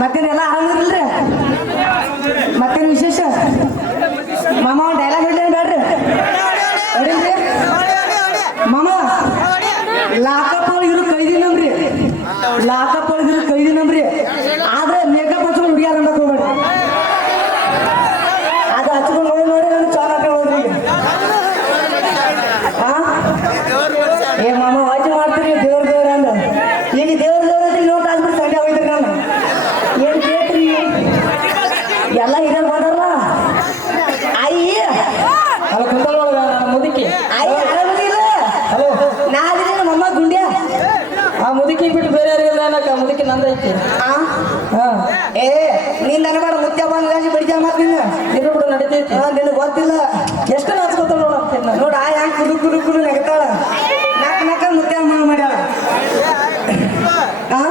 ಮತ್ತೇನೆಲ್ಲ ಆರಾಮಿರಲ್ರಿ ಮತ್ತೇನು ವಿಶೇಷ? ಮಾಮ ಡೈಲಾಗ್ ಹೇಳಿ ಬೇಡ್ರಿ. ಹೊಡಿಲ್ರಿ? ಮಾಮ ಲಾಕಪ್ ಒಳಗಿರೋ ಕೈದಿ ನಂಬ್ರಿ ಲಾಕಪ್ ಕೈದಿನ ಕೈದಿ ಬಂದ್ ಗಾಜಿ ಬಡಿಜಾ ಮಾತ್ ನಿನ್ನ? ಇರು ಬಿಡು ನಡಿತೈತಿ. ನಿನಗ್ ಗೊತ್ತಿಲ್ಲ. ಎಷ್ಟು ನಾಚ್ಕೋತಾಳ ನೋಡ ಆ ಯಾಕೆ ಕುರು ಕುರು ಕುರು ನಗತಾಳ? ನಾಕ್ ನಾಕ ಮುತ್ಯ ಮಾಡ ಮಾಡ್ಯಾಳ. ಆ?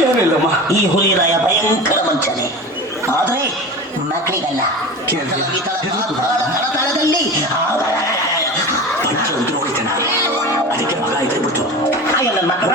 ಏನಿಲ್ಲಮ್ಮ. ಈ ಹುಲಿರಾಯ ಭಯಂಕರ ಮಂಚನೆ. ಆದ್ರೆ ಮಕ್ಕಳಿಗಲ್ಲ. ಕೇಳ್ದೆ? ಈ ತಳ- ತಳ- ತಳ- ತಳದಲ್ಲಿ ಪಂಚ ಉದ್ರ ಹೊಡಿತಾನ ಅದಕ್ಕೆ ಮಗ ಇದ್ರೆ ಬಿಟ್ಟು ಹಾಗೆ ನನ್ನ ಮಕ್ಕಳ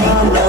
ಆದ್ರೆ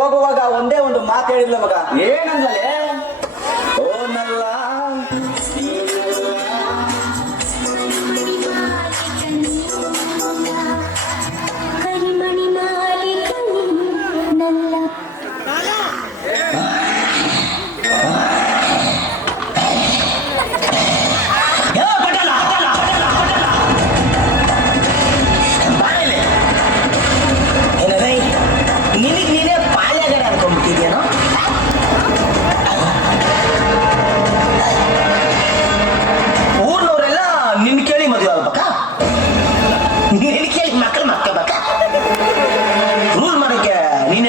ಹೋಗುವಾಗ ಒಂದೇ ಒಂದು ಮಾತು ಹೇಳಿಲ್ಲ ಮಗ. ಏನಂದಲೇ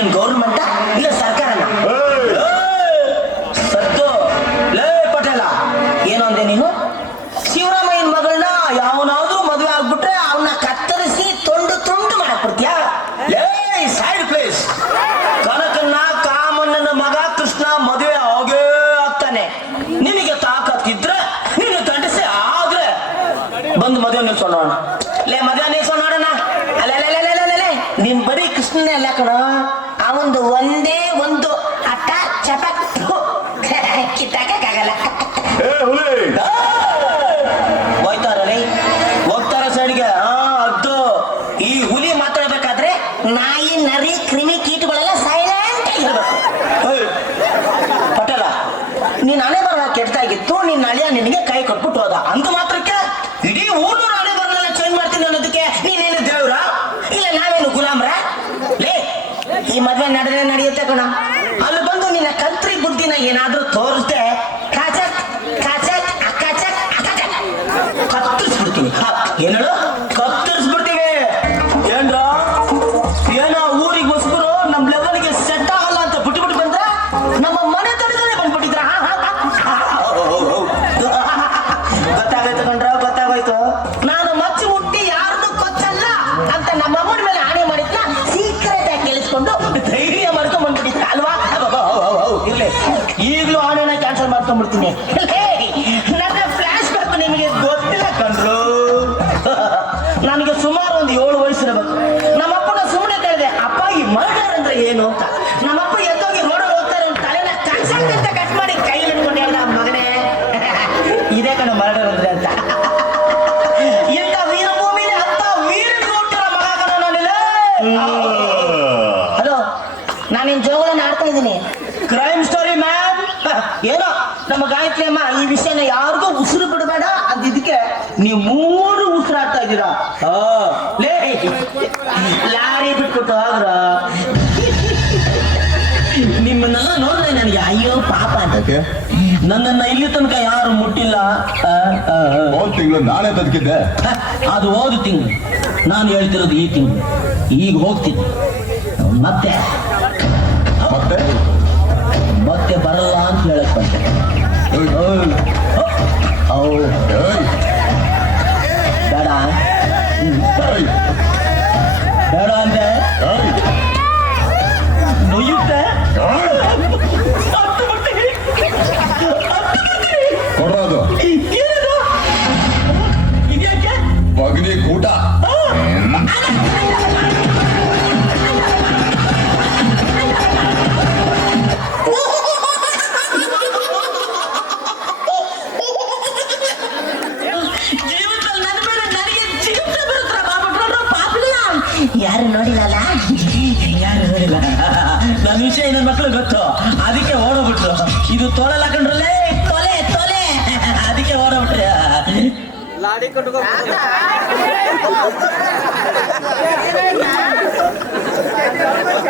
ನೀನೇನ್ ಗೌರ್ಮೆಂಟ ಒಂದು ಒಂದೇ ಒಂದು ಅಟ ಚಪಕ್. ಕಿತ್ತಾಕಕ್ಕಾಗಲ್ಲ ಹೋಯ್ತಾರ ಹೋಗ್ತಾರ ಸೈಡ್ಗೆ. ಹಾ ಅದು ಈ ಹುಲಿ ಮಾತಾಡ್ಬೇಕಾದ್ರೆ ನಾಯಿ ನರಿ ಕ್ರಿಮಿ ಕೀಟಗಳೆಲ್ಲ ಸೈಲೆಂಟ್ ಆಗಿರ್ಬೇಕು ಪಟೇಲ ನೀನ್ ಅಣೆ ಬರಹ ಕೆಟ್ಟಾಗಿತ್ತು ನಿನ್ನ ಅಳಿಯ ನಿನಗೆ ಕೈ ಕೊಟ್ಬಿಟ್ಟು ಹೋದ. ಈ ಮದ್ವೆ ನಡೆದೇ ನಡೆಯುತ್ತೆ ಕಣ. ಅಲ್ಲಿ ಬಂದು ನಿನ್ನ ಕಂತ್ರಿ ಬುದ್ಧಿನ ಏನಾದ್ರೂ ತೋರಿಸ್ದೆ ಕಾಚಕ್ ಕಾಚಕ್ ಅಕ್ಕಾಚಕ್ ಕತ್ತರಿಸ್ಬಿಡ್ತೀನಿ. ಹ, ಧೈರ್ಯ ಮಾಡ್ಕೊಂಡ್ ಬಂದ್ಬಿಟ್ಟಿದ್ರ ಅಲ್ವಾ ಇರ್ಲಿ. ಈಗಲೂ ಆಣೆನ ಕ್ಯಾನ್ಸಲ್ ಮಾಡ್ಕೊಂಡ್ಬಿಡ್ತೀನಿ. ನನ್ನ ಫ್ಲಾಶ್ ಬ್ಯಾಕ್ ನಿಮಗೆ ಗೊತ್ತಿಲ್ಲ ಕಣ್ರು. ನನಗೆ ಸುಮಾರು ಒಂದು ಏಳು ವಯಸ್ಸಿರಬೇಕು. ನಮ್ಮಪ್ಪನ ಸುಮ್ಮನೆ ಕೇಳಿದೆ ಅಪ್ಪ ಈ ಮರ್ಡರ್ ಅಂದ್ರೆ ಏನು? ಅಂತ. ನಮ್ಮಪ್ಪ ನಾನಿನ್ ಜೋಗಳನ್ನ ಆಡ್ತಾ ಇದ್ದೀನಿ. ಕ್ರೈಮ್ ಸ್ಟೋರಿ ಮ್ಯಾಮ್ ಏನೋ ನಮ್ಮ ಗಾಯತ್ರಿ ಅಮ್ಮ ಈ ವಿಷಯನ ಯಾರಿಗೂ ಉಸಿರು ಬಿಡಬೇಡ ಅಂತ ಇದಕ್ಕೆ ನೀವು ಮೂರು ಉಸಿರಾಡ್ತಾ ಇದ್ದೀರಾ. ಲೇ ಲಾರಿ ಬಿಟ್ಬಿಟ್ಟು ಹೋಗ್ರ. ನಿಮ್ಮನ್ನೆಲ್ಲ ನೋಡಿದ್ರೆ ನನಗೆ ಅಯ್ಯೋ ಪಾಪ ಅಂತ. ಯಾಕೆ? ನನ್ನನ್ನ ಇಲ್ಲಿ ತನಕ ಯಾರು ಮುಟ್ಟಿಲ್ಲ. ಆ, ಆ, ಆ. ಹೋದ್ ತಿಂಗಳು ನಾನೇ ಬದುಕಿದ್ದೆ. ಅದು ಹೋದ ತಿಂಗಳು. ನಾನು ಹೇಳ್ತಿರೋದು ಈ ತಿಂಗಳು. ಈಗ ಹೋಗ್ತೀನಿ. ಮತ್ತೆ. ಮತ್ತೆ ಮತ್ತೆ ವಿಷಯ ನನ್ನ ಮಕ್ಕಳು ಗೊತ್ತು. ಅದಕ್ಕೆ ಓಡೋಗ್ಬಿಟ್ರು. ಇದು ತೊಳೆಲ್ಲ ಕಂಡ್ರಲ್ಲೇ ತೊಲೆ ತೊಲೆ. ಅದಕ್ಕೆ ಓಡೋಗ್ಬಿಟ್ರೆ. ಲಾಡಿ ಕಟ್ಕೊ